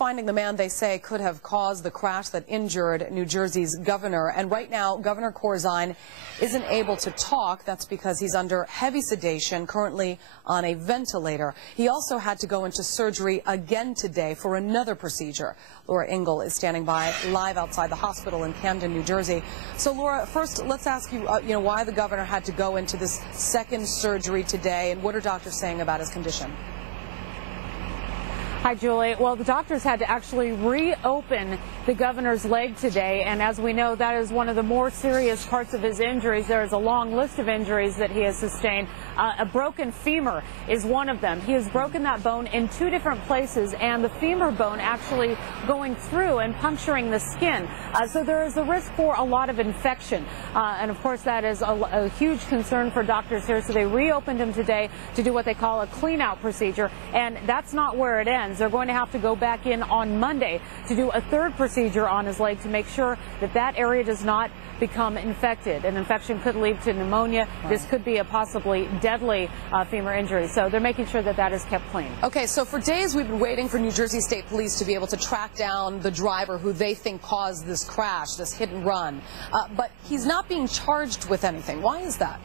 finding the man they say could have caused the crash that injured New Jersey's governor. And right now, Governor Corzine isn't able to talk. That's because he's under heavy sedation, currently on a ventilator. He also had to go into surgery again today for another procedure. Laura Ingle is standing by live outside the hospital in Camden, New Jersey. So, Laura, first, let's ask you, why the governor had to go into this second surgery today, and what are doctors saying about his condition? Hi, Julie. Well, the doctors had to actually reopen the governor's leg today, and as we know, that is one of the more serious parts of his injuries. There is a long list of injuries that he has sustained. A broken femur is one of them. He has broken that bone in 2 different places, and the femur bone actually going through and puncturing the skin. So there is a risk for a lot of infection, and of course that is a huge concern for doctors here. So they reopened him today to do what they call a clean-out procedure, and that's not where it ends. They're going to have to go back in on Monday to do a 3rd procedure on his leg to make sure that that area does not become infected. An infection could lead to pneumonia. Right. This could be a possibly deadly femur injury. So they're making sure that that is kept clean. Okay, so for days we've been waiting for New Jersey State Police to be able to track down the driver who they think caused this crash, this hit and run. But he's not being charged with anything. Why is that?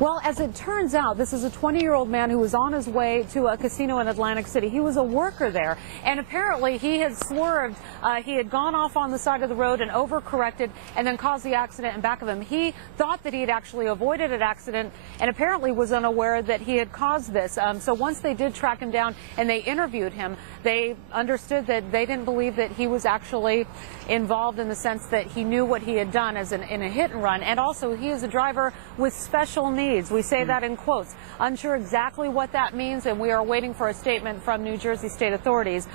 Well, as it turns out, this is a 20-year-old man who was on his way to a casino in Atlantic City. He was a worker there, and apparently he had swerved. He had gone off on the side of the road and overcorrected and then caused the accident in back of him. He thought that he had actually avoided an accident and apparently was unaware that he had caused this. So once they did track him down and they interviewed him, they understood that they didn't believe that he was actually involved in the sense that he knew what he had done as in a hit and run. And also, he is a driver with special needs. We say that in quotes. Unsure exactly what that means, and we are waiting for a statement from New Jersey state authorities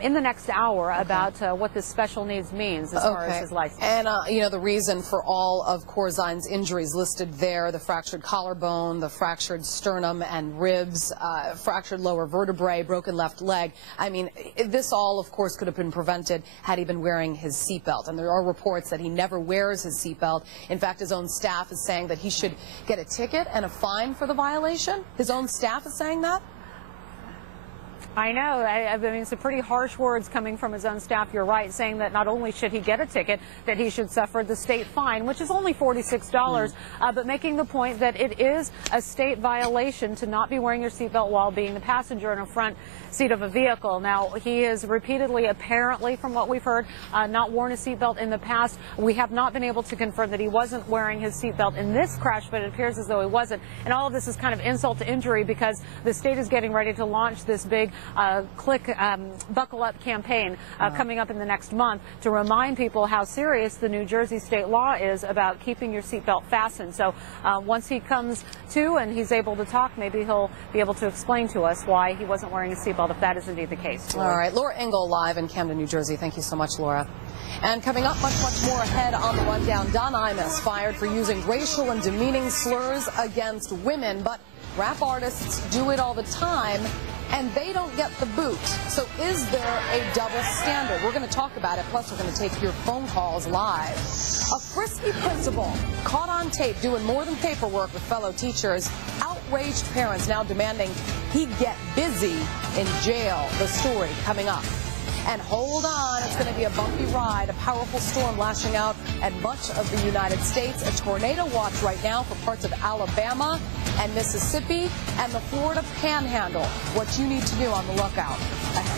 in the next hour about what this special needs means as far as his license. And, the reason for all of Corzine's injuries listed there, the fractured collarbone, the fractured sternum and ribs, fractured lower vertebrae, broken left leg. I mean, this all, of course, could have been prevented had he been wearing his seatbelt. And there are reports that he never wears his seatbelt. In fact, his own staff is saying that he should get a ticket and a fine for the violation. His own staff is saying that? I know. I mean, some pretty harsh words coming from his own staff. You're right, saying that not only should he get a ticket, that he should suffer the state fine, which is only $46, but making the point that it is a state violation to not be wearing your seatbelt while being the passenger in a front seat of a vehicle. Now, he has repeatedly, apparently, from what we've heard, not worn a seatbelt in the past. We have not been able to confirm that he wasn't wearing his seatbelt in this crash, but it appears as though he wasn't. And all of this is kind of insult to injury because the state is getting ready to launch this big Buckle Up campaign coming up in the next month to remind people how serious the New Jersey state law is about keeping your seatbelt fastened. So once he comes to and he's able to talk, maybe he'll be able to explain to us why he wasn't wearing a seatbelt, if that is indeed the case. All right. Laura Ingle live in Camden, New Jersey. Thank you so much, Laura. And coming up, much more ahead on the rundown. Don Imus fired for using racial and demeaning slurs against women, but rap artists do it all the time, and they don't get the boot. So is there a double standard? We're going to talk about it, plus we're going to take your phone calls live. A frisky principal caught on tape doing more than paperwork with fellow teachers. Outraged parents now demanding he get busy in jail. The story coming up. And hold on, it's going to be a bumpy ride. A powerful storm lashing out at much of the United States. A tornado watch right now for parts of Alabama and Mississippi and the Florida Panhandle. What you need to do on the lookout ahead.